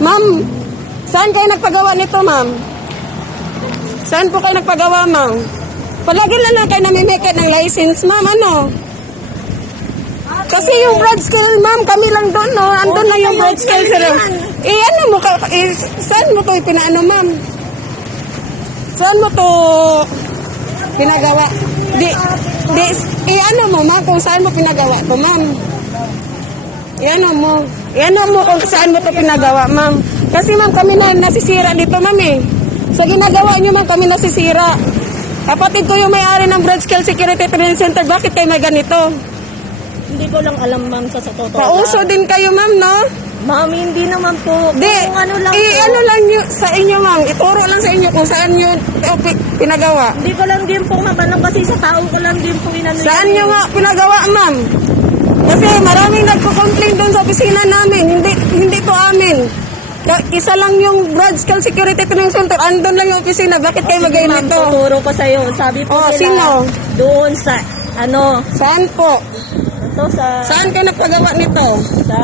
Ma'am, saan kayo nagpagawa nito, ma'am? Saan po kayo nagpagawa, ma'am? Palagi na lang kayo namimikit ng license, ma'am. Ano? Kasi yung broad scale, ma'am, kami lang doon, no? Andun na yung broad scale, sir. Ano mo, saan mo to pinaano, ma'am? Saan mo to pinagawa? Ano mo, ma'am, kung saan mo pinagawa to, ma'am? Ano mo kung saan mo to pinagawa, ma'am? Kasi, ma'am, kami na nasisira dito, ma'am, eh. Sa ginagawa nyo, ma'am, kami nasisira. Kapatid ko yung may-ari ng Broad Scale Security Training Center. Bakit kayo may ganito? Hindi ko lang alam, ma'am, sa totoo. Pauso din kayo, ma'am, no? Ma'am, hindi naman po. Di, ano lang ano lang nyo, sa inyo, ma'am. Ituro lang sa inyo kung saan nyo pinagawa. Hindi ko lang din po, ma'am. Kasi sa tao ko lang din po inano. Saan nyo nga pinagawa, ma'am? Kasi maraming nagko-complain doon sa opisina namin. Hindi po amin. Isa lang yung Broad Scale Security Training Center. Andun lang yung opisina. Bakit kayo magayon ma'am, nito? tuturo ko sa'yo. Sabi po nila, sino? doon sa, Saan po? ito sa, Saan kayo nagpagawa nito? sa,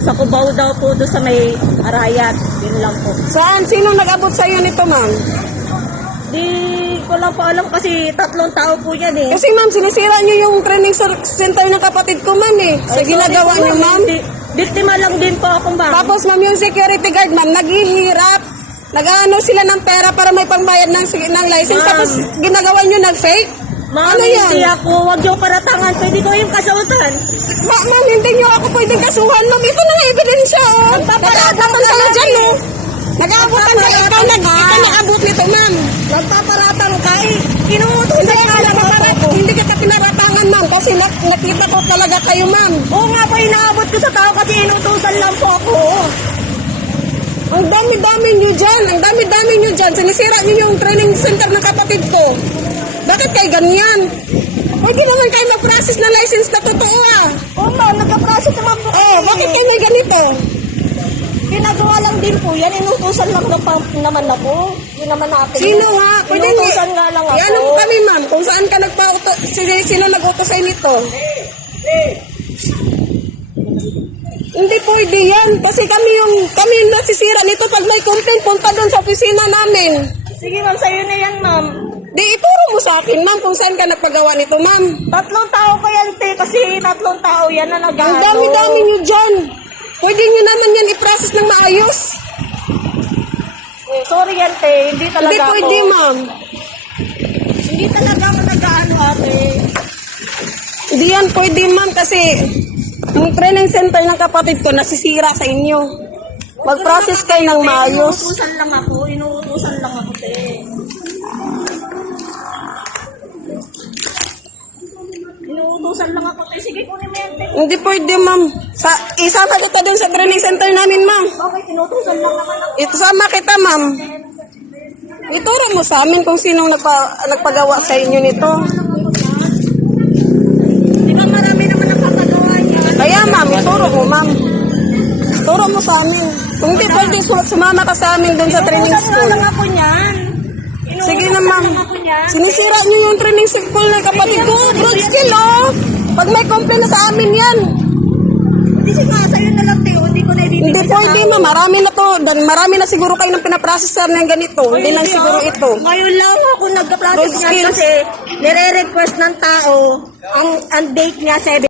sa Cubao daw po, doon sa may Arayat. Yun lang po. Saan? Sinong nag-abot sa iyo nito, ma'am? Di ko lang po alam kasi 3 tao po yan eh. Kasi, ma'am, sinisira niyo yung training center ng kapatid ko, ma'am, eh. Sa ginagawa niyo, ma'am. Biktima lang din po ako, ma'am. Tapos, ma'am, yung security guard, ma'am, naghihirap. Nag-ano sila ng pera para may pangbayad ng license. Ma'am. Tapos, ginagawa niyo nag-fake? Ma'am, Ano yan? hindi ako. Huwag yung paratangan. Pwede ko yung kasuotan. Ma'am, hindi niyo ako pwedeng kasuhan, ma'am. Ito na nga ebidensya, oh. Nagpaparatang kayo dyan, oh. Nag-aabutan kayo. Ikaw nag-abot nito, ma'am. Nagpaparatang ka eh. Inuutosan nga lang ako. Hindi kita pinaratangan, ma'am. Kasi nakita ko talaga kayo, ma'am. Oo nga po, inaabot ko sa tao kasi inuutosan lang po ako. Ang dami-dami nyo dyan. Ang dami-dami nyo dyan. Sinisira nyo yung training center ng kapatid ko. Bakit kayo ganyan? Pwede naman kayo mag-process na license na totoo, ah. Oo ma'am, nagka-process naman po. Bakit kayo may ganito? Ginagawa lang din po yan. Inuutosan lang naman ako. Yun naman natin. Sino nga? Pwede inuutosan nga lang ako. Yan po kami, ma'am. Kung saan ka nagpa-auto, sino nag-auto sa'yo nito? Hindi pwede yan. Kasi kami yung nasisira nito. Pag may complaint, punta doon sa opisina namin. Sige ma'am, sa'yo na yan ma'am. Di, ituro mo sa akin, ma'am, kung saan ka nagpagawa nito, ma'am. 3 tao ko yan, te. Kasi 3 tao yan na Ang nag-ano. dami-dami nyo dyan. Pwede nyo naman yan i-process ng maayos. Sorry yan, te. Hindi talaga Hindi pwede, ako. ma'am. Hindi talaga ako nag-ano, ate. Hindi yan pwede, ma'am, kasi ang training center ng kapatid ko nasisira sa inyo. Mag-process kayo ng maayos. Inuutosan lang ako. Inuutosan lang ako, te. Inuutosan lang ako, te. Sige, kunin mo yan, te. Hindi pwede, ma'am. Isama kita din sa training center namin, ma'am. Bakit inuutosan lang naman ako? Isama kita, ma'am. Ituro mo sa amin kung sinong nagpagawa sa inyo nito. Di ba marami naman ang papagawa niya? Kaya, ma'am, ituro mo, ma'am. Ituro mo sa amin. Kung hindi pwede, sumama ka sa amin dun sa training Inuutosan school. lang ako niyan. Sige na, ma'am. Inuutosan lang ako niyan. Sinisira niyo yung training school ng kapatid ko. Broad skill, oh. Pag may complaint na sa amin yan. Hindi siya nga, sa'yo na lang, te. Hindi ko na ibibigay Hindi sa pwede, tao. ma'am. Marami na to. Marami na siguro kayo ng pinaprocessor ng ganito. Hindi lang siguro ito. Ngayon lang ako nagka-process Good niya skills. kasi nire-request ng tao ang date niya 7